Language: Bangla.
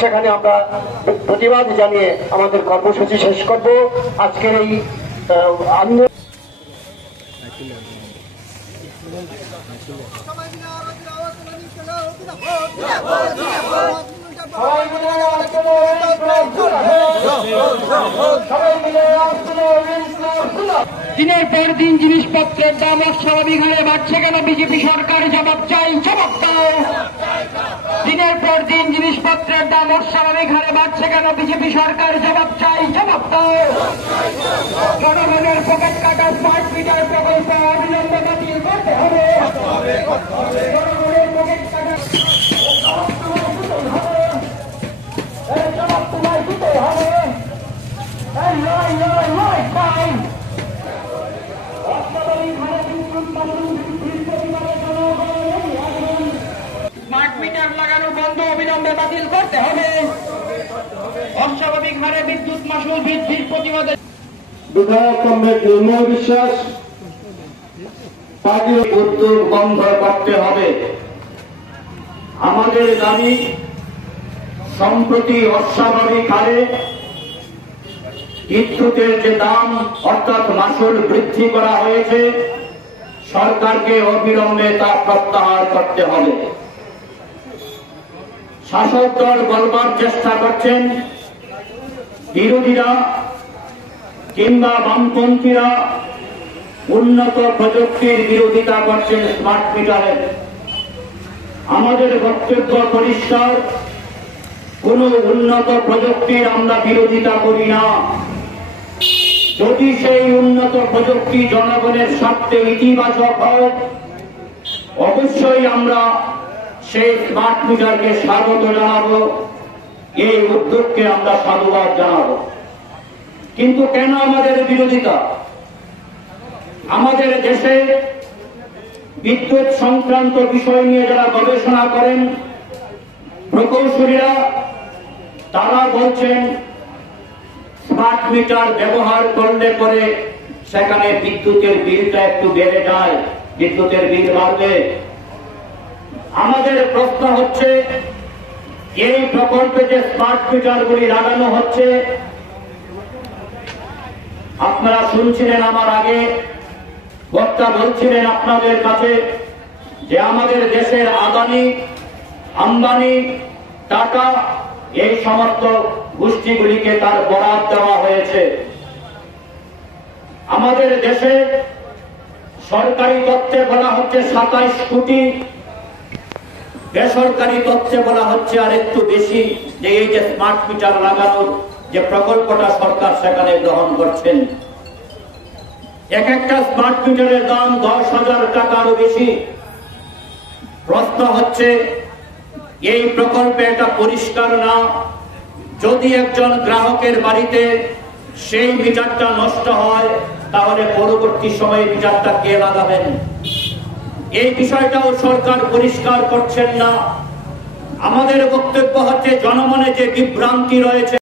সেখানে আমরা প্রতিবাদ জানিয়ে আমাদের কর্মসূচি শেষ করব। আজকের এই আন্দোলন দিনের পর দিন জিনিসপত্রের দাম অস্বাভাবিক হারে বাড়ছে কেন? বিজেপি সরকার জবাব চাই, জবাব দাও। দিনের পর দিন জিনিসপত্রের দাম অস্বাভাবিক হারে বাড়ছে কেন? বিজেপি সরকার জবাব চাই, জবাব দাও। জনগণের পকেট কাটা স্মার্ট মিটার প্রকল্প অবিলম্বে বাতিল করতে হবে। জনগণের পকেট কাটা জবাব তোমায় দিতে হবে। স্মার্ট মিটার লাগানো বন্ধ অবিলম্বে বাতিল করতে হবে। অস্বাভাবিক হারে বিদ্যুৎ মাশুল বৃদ্ধির প্রতিবাদে বিধায়ক কমরেড নির্মল বিশ্বাস পার্টির উদ্যোগ বন্ধ করতে হবে। আমাদের দাবি, সম্প্রতি অস্বাভাবিক হারে বিদ্যুতের যে দাম অর্থাৎ মাশুল বৃদ্ধি করা হয়েছে, সরকারকে অবিলম্বে তা প্রত্যাহার করতে হবে। শাসক দল বলবার চেষ্টা করছেন, বিরোধীরা কিংবা বামপন্থীরা উন্নত প্রযুক্তির বিরোধিতা করছেন স্মার্ট মিটারের। আমাদের বক্তব্য পরিষ্কার, কোন উন্নত প্রযুক্তির আমরা বিরোধিতা করি না। যদি সেই উন্নত প্রযুক্তি জনগণের স্বার্থে ইতিবাচক হয়, অবশ্যই আমরা সেই স্মার্ট মিটারকে স্বাগত জানাবো, এই উদ্যোগকে আমরা সাধুবাদ জানাবো। কিন্তু কেন আমাদের বিরোধিতা? আমাদের দেশে বিদ্যুৎ সংক্রান্ত বিষয় নিয়ে যারা গবেষণা করেন, প্রকৌশলীরা, তারা বলছেন স্মার্ট মিটার ব্যবহার করলে পরে সেখানে বিদ্যুতের বিলটা একটু বেড়ে যায়, বিদ্যুতের বিল বাড়বে। আমাদের প্রশ্ন হচ্ছে, এই প্রকল্পে যে স্মার্ট মিটারগুলি লাগানো হচ্ছে, আপনারা শুনছিলেন আমার আগে বক্তা বলছিলেন আপনাদের কাছে যে আমাদের দেশের আদানি, আম্বানি, টাটা, এই সমস্ত গোষ্ঠীগুলিকে তার বরাদ দেওয়া হয়েছে। আমাদের দেশে সরকারি তথ্যে বলা হচ্ছে 27 কোটি, বেসরকারি তথ্যে বলা হচ্ছে আর একটু বেশি, যে এই যে স্মার্ট মিটার লাগানোর যে প্রকল্পটা সরকার সেখানে গ্রহণ করছেন। এক একটা স্মার্ট মিটারের দাম 10,000 টাকারও বেশি। প্রশ্ন হচ্ছে, এই প্রকল্পে এটা পরিষ্কার না, যদি একজন গ্রাহকের বাড়িতে সেই মিটারটা নষ্ট হয়, তাহলে পরবর্তী সময়ে মিটারটা কে লাগাবেন? এই বিষয়টাও সরকার পরিষ্কার করছেন না। আমাদের বক্তব্য হচ্ছে, জনমনে যে বিভ্রান্তি রয়েছে